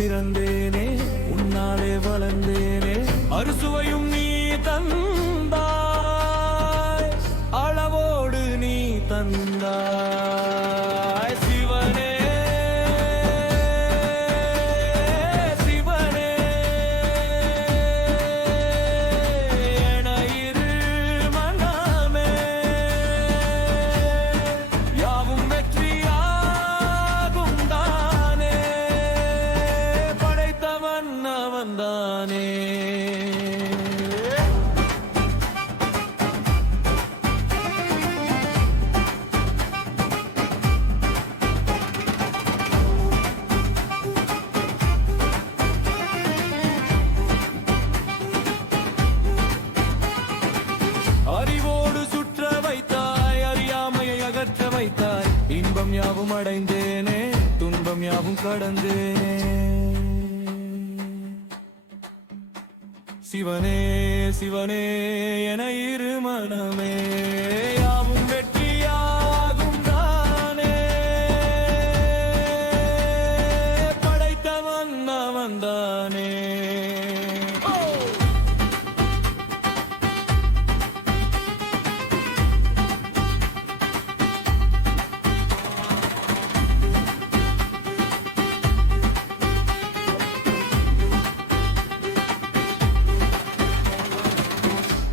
பிறந்தேனே உன்னாலே வளர்ந்தேனே. அறுசுவையும் நீ தந்தாய் அளவோடு நீ தந்தாய். வைத்தாய் இன்பம் யாவும் அடைந்தேனே துன்பம் யாவும் கடந்தேனே. சிவனே சிவனே என இரு மனமே.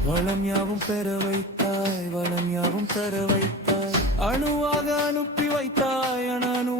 வளம் யாவும் பெற வைத்தாய் வளம் யாவும் தர வைத்தாய். அணுவாக அனுப்பி வைத்தாய் அணு